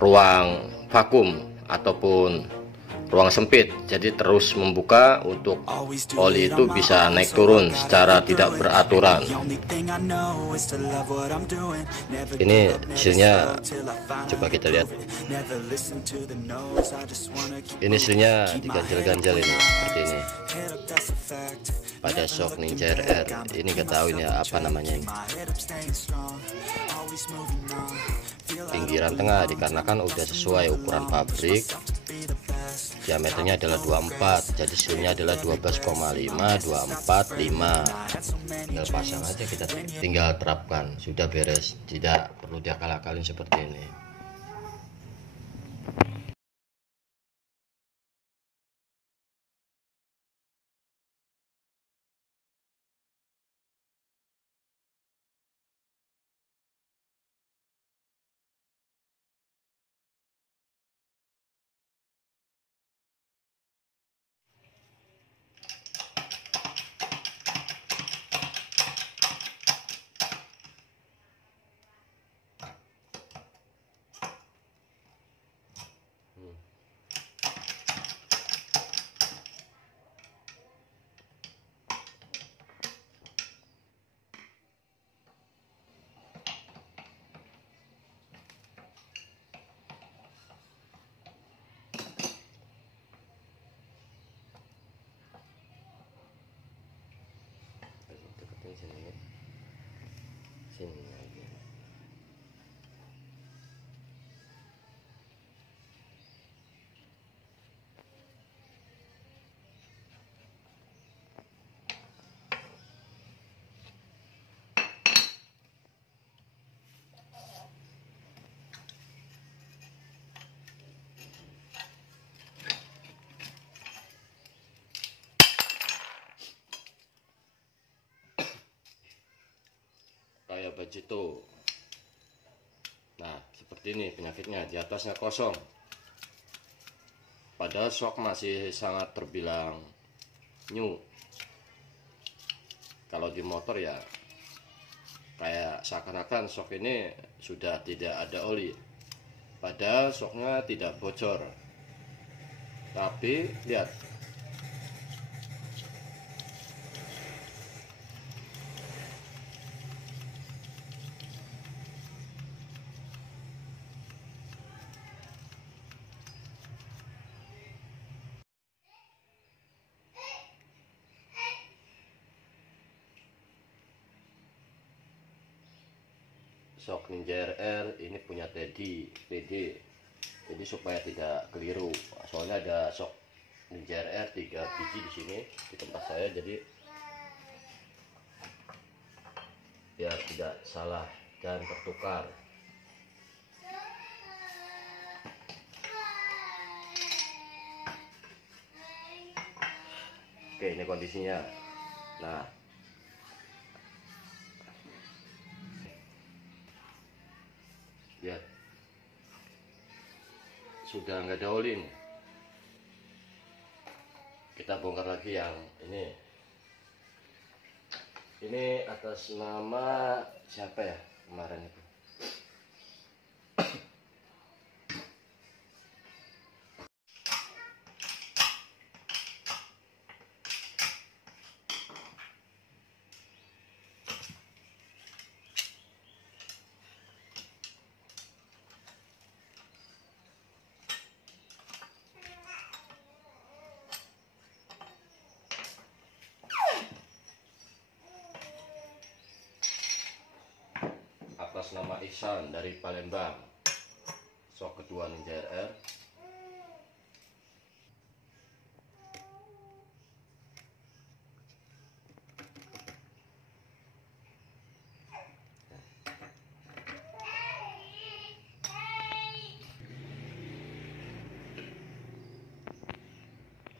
ruang vakum ataupun ruang sempit, jadi terus membuka untuk oli itu bisa naik turun secara tidak beraturan. Ini hasilnya, coba kita lihat. Ini hasilnya diganjel-ganjel ini seperti ini pada shock Ninja RR. Ini ketahui ya apa namanya ini, pinggiran tengah, dikarenakan udah sesuai ukuran pabrik. Diameternya adalah 24, jadi hasilnya adalah 12,5 245. Tinggal pasang aja, kita tinggal terapkan, sudah beres, tidak perlu diakal-akalin seperti ini. Sini lagi. Kayak baju tuh. Nah, seperti ini penyakitnya, di atasnya kosong. Padahal shock masih sangat terbilang new. Kalau di motor ya kayak seakan-akan shock ini sudah tidak ada oli. Padahal shocknya tidak bocor. Tapi lihat, shock Ninja RR ini punya Teddy PD. Jadi supaya tidak keliru, soalnya ada shock Ninja RR 3 biji di sini di tempat saya, jadi biar tidak salah dan tertukar. Oke, ini kondisinya. Nah, lihat, sudah nggak ada oli nih. Kita bongkar lagi yang ini. Ini atas nama siapa ya kemarin itu? Atas nama Ihsan dari Palembang, shock kedua Ninja RR.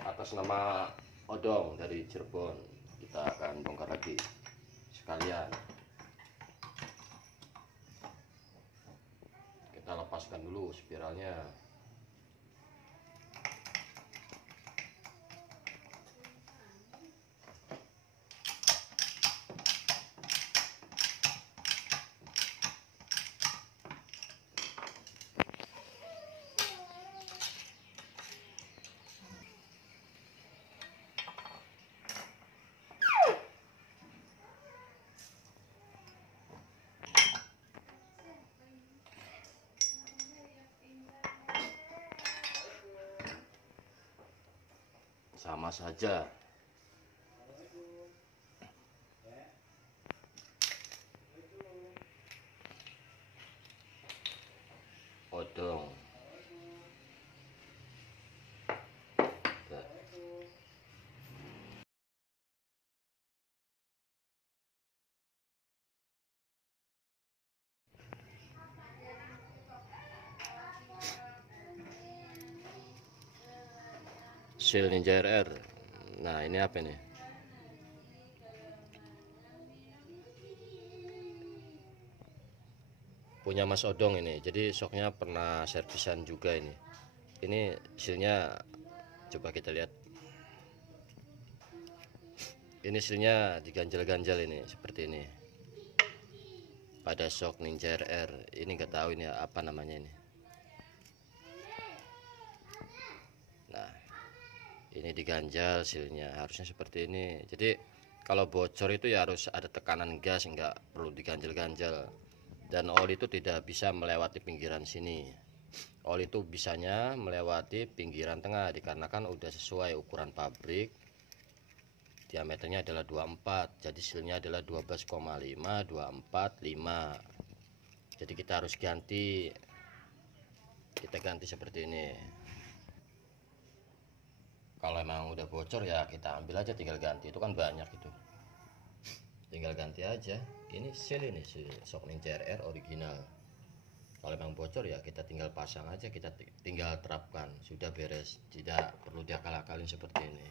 Atas nama Odong dari Cirebon, kita akan bongkar lagi sekalian. Kita lepaskan dulu spiralnya. sama saja. Odong. Seal Ninja RR. Nah, ini apa nih? Punya Mas Odong ini. Jadi soknya pernah servisan juga ini. Ini sealnya coba kita lihat. Ini sealnya diganjal-ganjal ini seperti ini. Pada sok Ninja RR. Ini nggak tahu ini apa namanya ini. Nah, ini diganjal sealnya, harusnya seperti ini. Jadi kalau bocor itu ya harus ada tekanan gas, nggak perlu diganjal-ganjal. Dan oli itu tidak bisa melewati pinggiran sini. Oli itu bisanya melewati pinggiran tengah dikarenakan udah sesuai ukuran pabrik. Diameternya adalah 24, jadi sealnya adalah 12,5 245. Jadi kita harus ganti. Kita ganti seperti ini. Kalau emang udah bocor ya kita ambil aja, tinggal ganti. Itu kan banyak itu, tinggal ganti aja. Ini seal, ini seal sok Ninja RR original. Kalau emang bocor ya kita tinggal pasang aja, kita tinggal terapkan, sudah beres. Tidak perlu diakal-akalin seperti ini.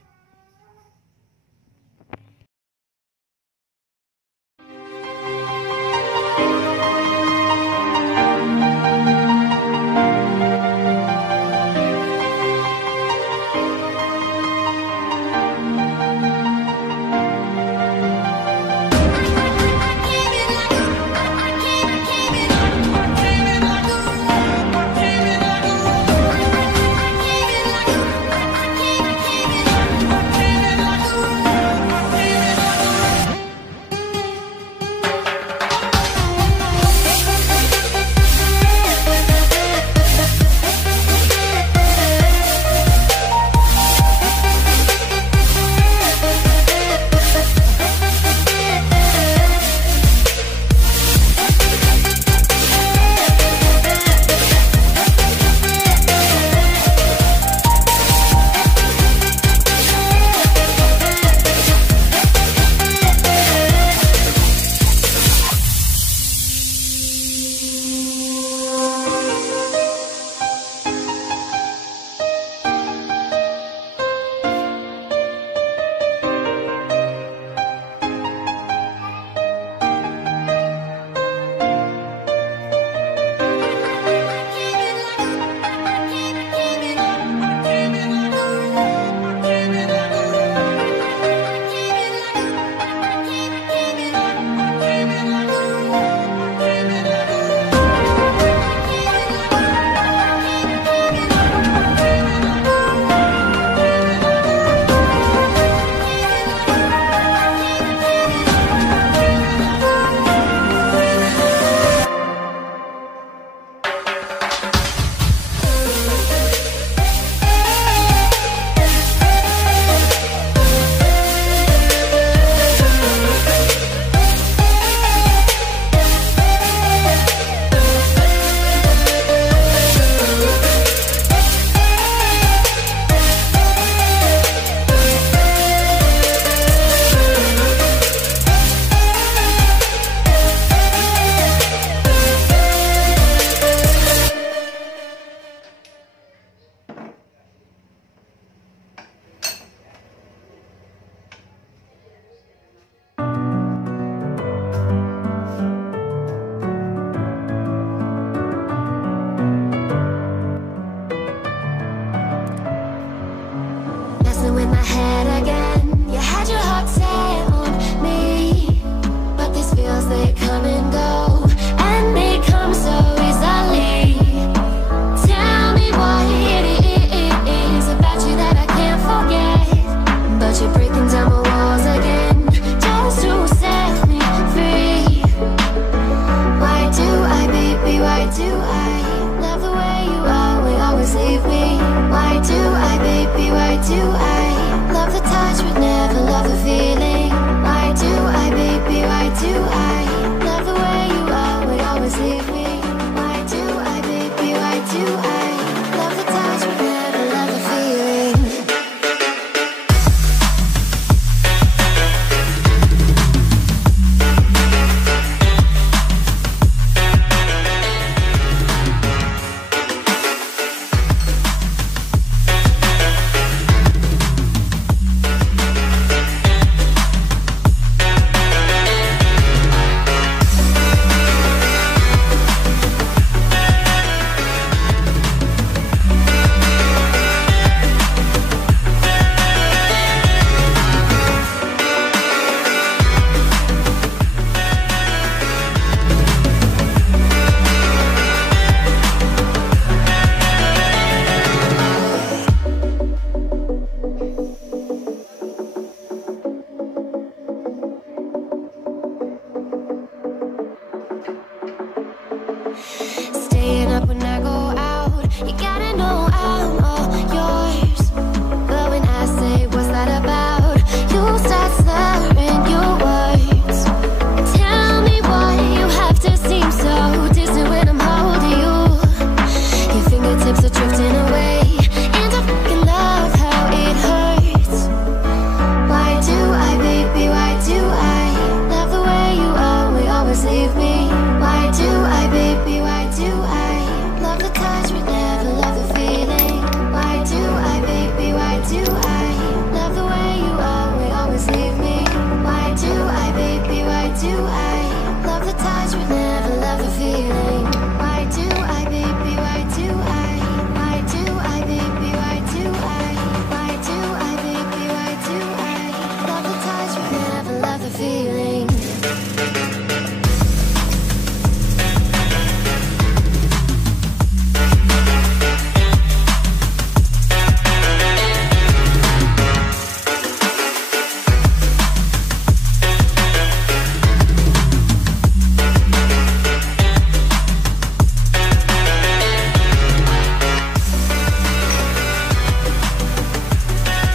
do I love the touch but never love the feeling? Why do I, baby, why do I? Why do I, baby, why do I? Why do I, baby, why do I love the touch but never love the feeling?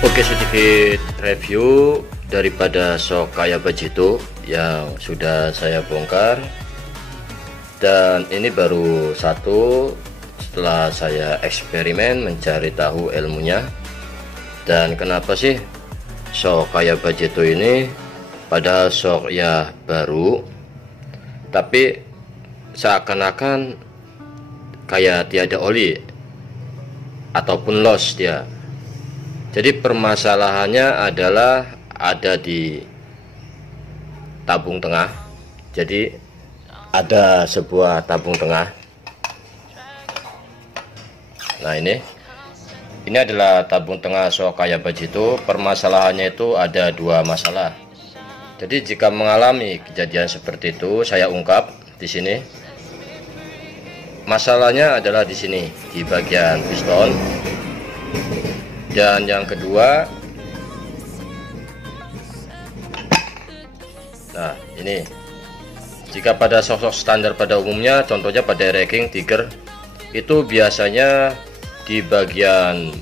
Oke, sedikit review daripada shock kayak Bajito yang sudah saya bongkar, dan ini baru satu setelah saya eksperimen mencari tahu ilmunya. Dan kenapa sih shock kayak Bajito ini padahal shock ya baru, tapi seakan-akan kayak tiada oli ataupun loss dia. Jadi permasalahannya adalah ada di tabung tengah. Jadi ada sebuah tabung tengah. Nah, ini adalah tabung tengah shock kayak Bajito. Permasalahannya itu ada dua masalah. Jadi jika mengalami kejadian seperti itu, saya ungkap di sini. Masalahnya adalah di sini, di bagian piston. Dan yang kedua, nah ini, jika pada shock standar pada umumnya, contohnya pada racking Tiger, itu biasanya di bagian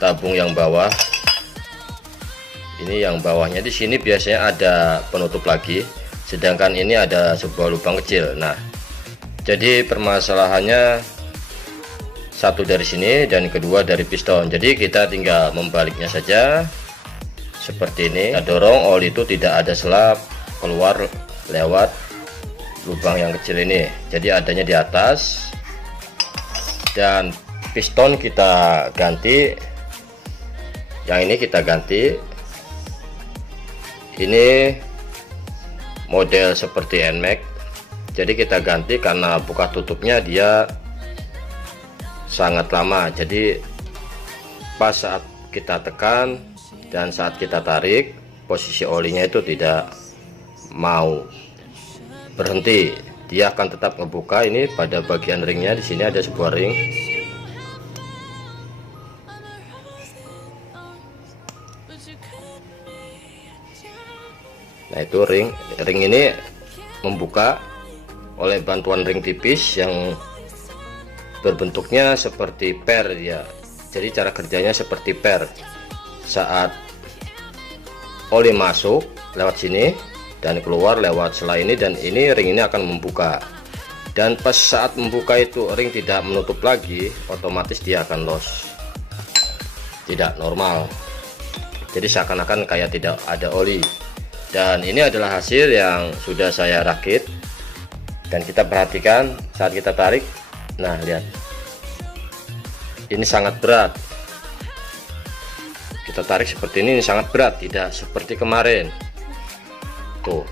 tabung yang bawah, ini yang bawahnya di sini biasanya ada penutup lagi, sedangkan ini ada sebuah lubang kecil. Nah, jadi permasalahannya satu dari sini dan kedua dari piston. Jadi kita tinggal membaliknya saja seperti ini. Kita dorong oli itu tidak ada selap keluar lewat lubang yang kecil ini. Jadi adanya di atas, dan piston kita ganti. Yang ini kita ganti. Ini model seperti NMAX. Jadi kita ganti karena buka tutupnya dia sangat lama. Jadi pas saat kita tekan dan saat kita tarik, posisi olinya itu tidak mau berhenti, dia akan tetap ngebuka. Ini pada bagian ringnya, di sini ada sebuah ring. Nah, itu ring ini membuka oleh bantuan ring tipis yang berbentuknya seperti per ya. Jadi cara kerjanya seperti per. Saat oli masuk lewat sini dan keluar lewat sela ini, dan ini ring ini akan membuka. Dan pas saat membuka itu ring tidak menutup lagi, otomatis dia akan loss, tidak normal. Jadi seakan-akan kayak tidak ada oli. Dan ini adalah hasil yang sudah saya rakit, dan kita perhatikan saat kita tarik. Nah, lihat, ini sangat berat. Kita tarik seperti ini sangat berat, tidak seperti kemarin tuh.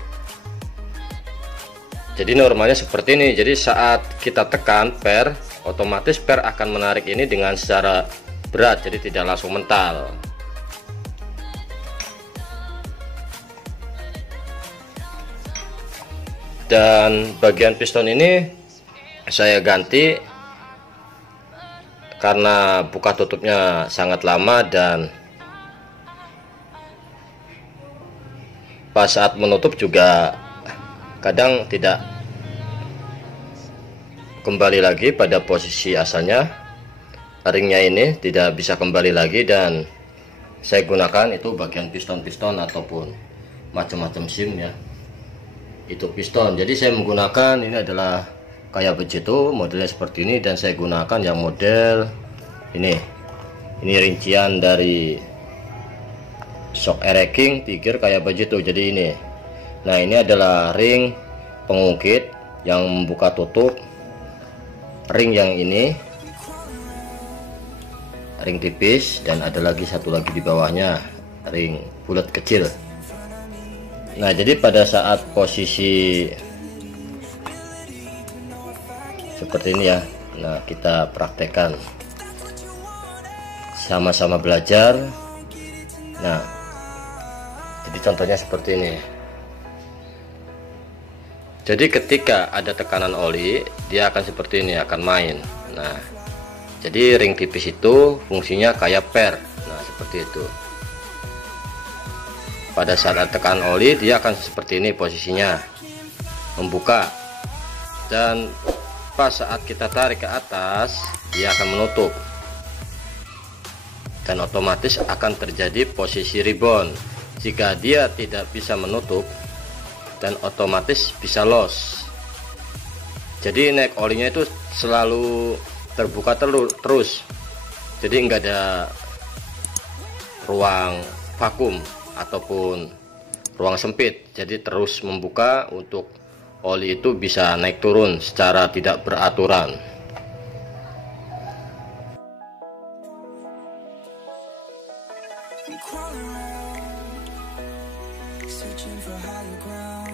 Jadi normalnya seperti ini. Jadi saat kita tekan per, otomatis per akan menarik ini dengan secara berat, jadi tidak langsung mental. Dan bagian piston ini saya ganti karena buka tutupnya sangat lama, dan pas saat menutup juga kadang tidak kembali lagi pada posisi asalnya. Ringnya ini tidak bisa kembali lagi, dan saya gunakan itu bagian piston-piston ataupun macam-macam sim ya, itu piston. Jadi saya menggunakan, ini adalah kayak Bajito modelnya seperti ini, dan saya gunakan yang model ini rincian dari shock racking Tiger kayak Bajito. Jadi ini, nah ini adalah ring pengungkit yang membuka tutup. Ring yang ini ring tipis, dan ada lagi satu lagi di bawahnya ring bulat kecil. Nah, jadi pada saat posisi seperti ini ya, nah kita praktekkan sama-sama belajar. Nah, jadi contohnya seperti ini. Jadi ketika ada tekanan oli, dia akan seperti ini, akan main. Nah, jadi ring tipis itu fungsinya kayak per. Nah, seperti itu. Pada saat ada tekanan oli, dia akan seperti ini posisinya, membuka. Dan pas saat kita tarik ke atas, dia akan menutup. Dan otomatis akan terjadi posisi rebound. Jika dia tidak bisa menutup, dan otomatis bisa loss. Jadi neck olinya itu selalu terbuka terus. Jadi enggak ada ruang vakum ataupun ruang sempit. Jadi terus membuka untuk oli itu bisa naik turun secara tidak beraturan. Searching for higher ground.